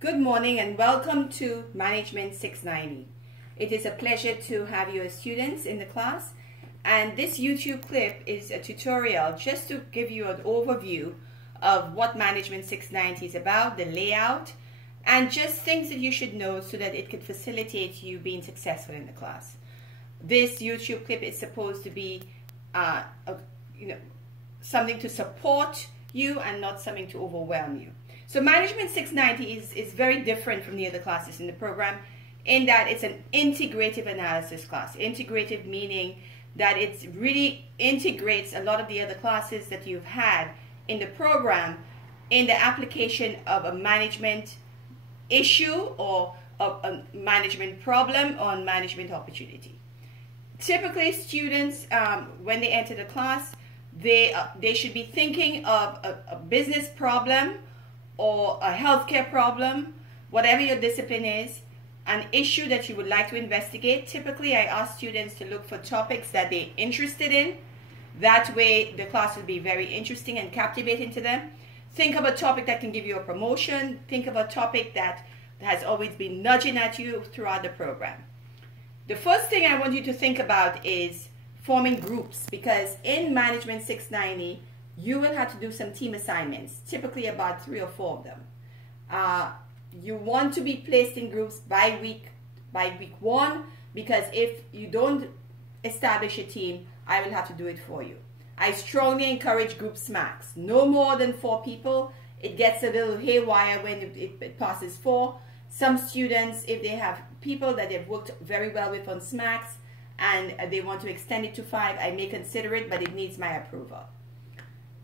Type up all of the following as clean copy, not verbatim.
Good morning and welcome to Management 690. It is a pleasure to have you as students in the class, and this YouTube clip is a tutorial just to give you an overview of what Management 690 is about, the layout, and just things that you should know so that it could facilitate you being successful in the class. This YouTube clip is supposed to be something to support you and not something to overwhelm you. So Management 690 is very different from the other classes in the program in that it's an integrative analysis class. Integrative meaning that it really integrates a lot of the other classes that you've had in the program in the application of a management issue or of a management problem or management opportunity. Typically students, when they enter the class, they should be thinking of a business problem or a healthcare problem, whatever your discipline is, an issue that you would like to investigate. Typically, I ask students to look for topics that they're interested in. That way, the class will be very interesting and captivating to them. Think of a topic that can give you a promotion. Think of a topic that has always been nudging at you throughout the program. The first thing I want you to think about is forming groups, because in Management 690, you will have to do some team assignments, typically about 3 or 4 of them. You want to be placed in groups by week 1, because if you don't establish a team, I will have to do it for you. I strongly encourage group smacks. No more than 4 people. It gets a little haywire when it passes 4. Some students, if they have people that they've worked very well with on smacks and they want to extend it to 5, I may consider it, but it needs my approval.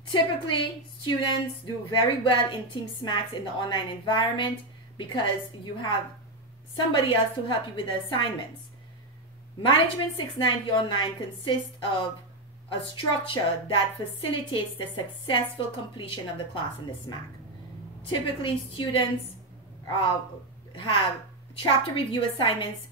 Typically, students do very well in team smacks in the online environment because you have somebody else to help you with the assignments. Management 690 online consists of a structure that facilitates the successful completion of the class in the SMAC. Typically, students have chapter review assignments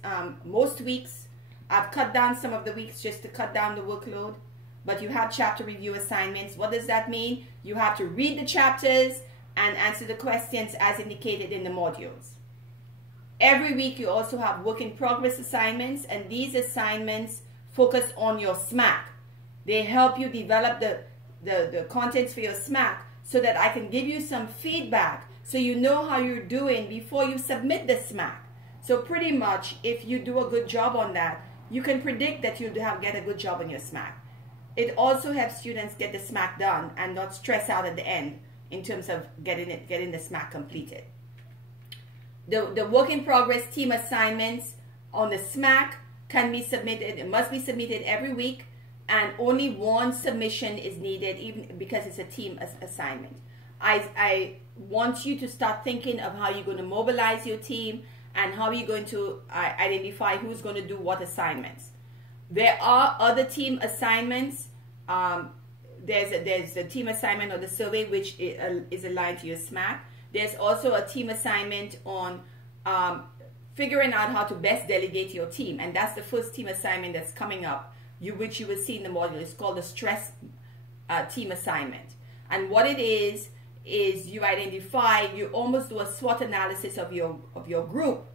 most weeks. I've cut down some of the weeks just to cut down the workload. But you have chapter review assignments. What does that mean? You have to read the chapters and answer the questions as indicated in the modules. Every week you also have work in progress assignments, and these assignments focus on your SMAC. They help you develop the contents for your SMAC so that I can give you some feedback so you know how you're doing before you submit the SMAC. So pretty much if you do a good job on that, you can predict that you'll get a good job on your SMAC. It also helps students get the SMAC done and not stress out at the end in terms of getting the SMAC completed. The work in progress team assignments on the SMAC can be submitted, it must be submitted every week, and only one submission is needed even because it's a team assignment. I want you to start thinking of how you're going to mobilize your team and how you're going to identify who's going to do what assignments. There are other team assignments. There's a team assignment or the survey which is aligned to your SMAC. There's also a team assignment on figuring out how to best delegate your team. And that's the first team assignment that's coming up, which you will see in the module. It's called the stress team assignment. And what it is you identify, you almost do a SWOT analysis of your group,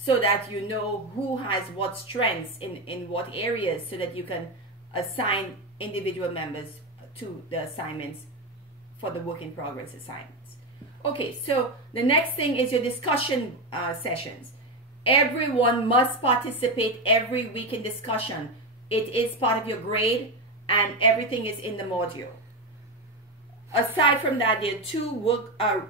so that you know who has what strengths in what areas, so that you can assign individual members to the assignments for the work in progress assignments. Okay, so the next thing is your discussion sessions. Everyone must participate every week in discussion. It is part of your grade and everything is in the module. Aside from that, there are 2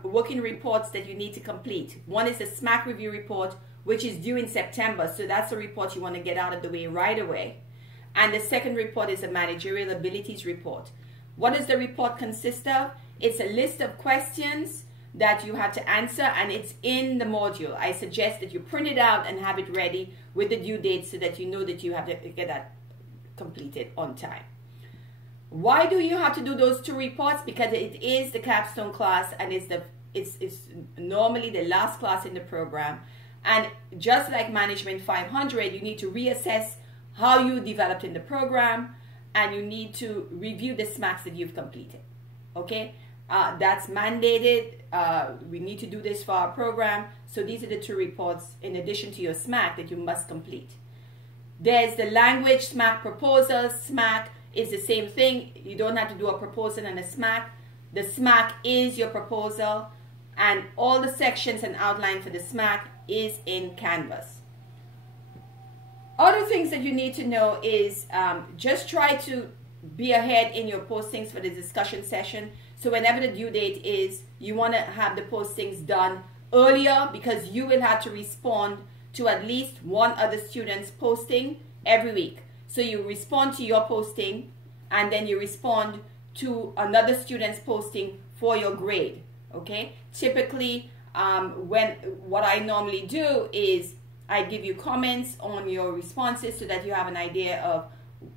working reports that you need to complete. One is the SMAC review report, which is due in September, so that's a report you want to get out of the way right away. And the second report is a managerial abilities report. What does the report consist of? It's a list of questions that you have to answer, and it's in the module. I suggest that you print it out and have it ready with the due date so that you know that you have to get that completed on time. Why do you have to do those 2 reports? Because it is the capstone class, and it's normally the last class in the program. And just like Management 500, you need to reassess how you developed in the program, and you need to review the SMACs that you've completed. Okay? That's mandated. We need to do this for our program. So these are the 2 reports in addition to your SMAC that you must complete. There's the language SMAC proposal. SMAC is the same thing. You don't have to do a proposal and a SMAC. The SMAC is your proposal, and all the sections and outline for the SMAC is in Canvas. Other things that you need to know is just try to be ahead in your postings for the discussion session. So whenever the due date is, you want to have the postings done earlier, because you will have to respond to at least one other student's posting every week. So you respond to your posting, and then you respond to another student's posting for your grade. Okay? Typically, what I normally do is I give you comments on your responses so that you have an idea of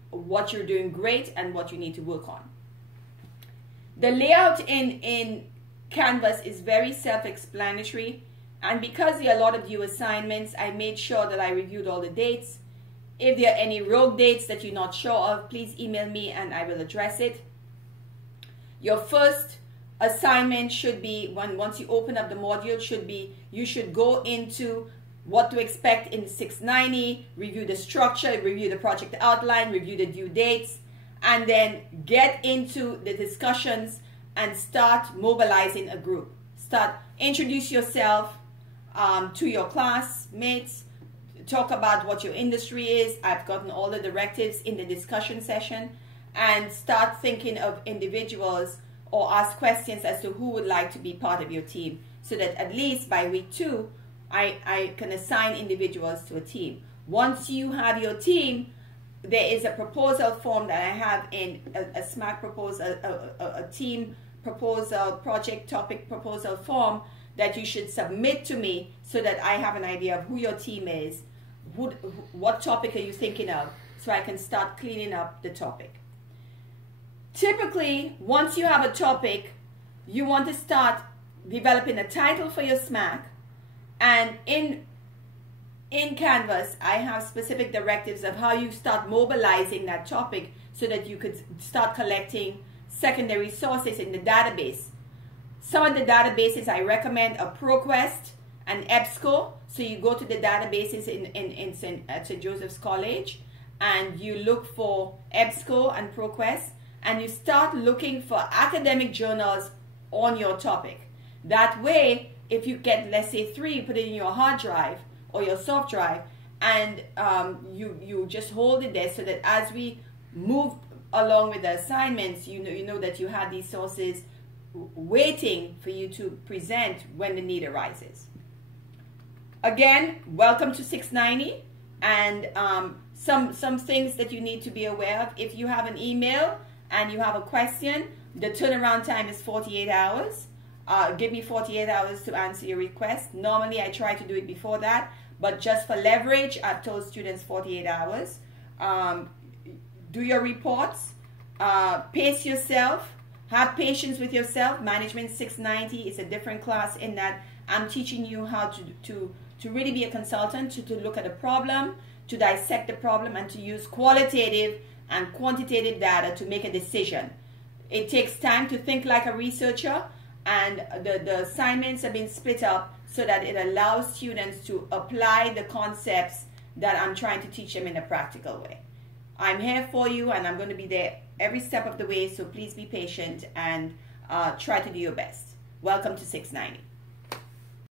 what you're doing great and what you need to work on. The layout in Canvas is very self-explanatory, and because there are a lot of due assignments, I made sure that I reviewed all the dates. If there are any rogue dates that you're not sure of, please email me and I will address it. Your first assignment should be, once you open up the module, you should go into what to expect in 690, review the structure, review the project outline, review the due dates, and then get into the discussions and start mobilizing a group. Introduce yourself to your classmates, talk about what your industry is. I've gotten all the directives in the discussion session, and start thinking of individuals or ask questions as to who would like to be part of your team, so that at least by week 2, I can assign individuals to a team. Once you have your team, there is a proposal form that I have in a SMAC proposal, a team proposal, project topic proposal form that you should submit to me, so that I have an idea of who your team is, what topic are you thinking of, so I can start cleaning up the topic. Typically, once you have a topic, you want to start developing a title for your SMAC, and in Canvas, I have specific directives of how you start mobilizing that topic so that you could start collecting secondary sources in the database. Some of the databases I recommend are ProQuest and EBSCO. So you go to the databases at St. Joseph's College, and you look for EBSCO and ProQuest, and you start looking for academic journals on your topic. That way, if you get, let's say, 3, you put it in your hard drive or your soft drive, and you just hold it there, so that as we move along with the assignments, you know that you have these sources waiting for you to present when the need arises. Again, welcome to 690, and some things that you need to be aware of. If you have an email and you have a question, the turnaround time is 48 hours. Give me 48 hours to answer your request. Normally, I try to do it before that, but just for leverage, I've told students 48 hours. Do your reports. Pace yourself. Have patience with yourself. Management 690 is a different class in that I'm teaching you how to really be a consultant, to look at a problem, to dissect the problem, and to use qualitative and quantitative data to make a decision. It takes time to think like a researcher, and the assignments have been split up so that it allows students to apply the concepts that I'm trying to teach them in a practical way. I'm here for you, and I'm going to be there every step of the way, so please be patient and try to do your best. Welcome to 690.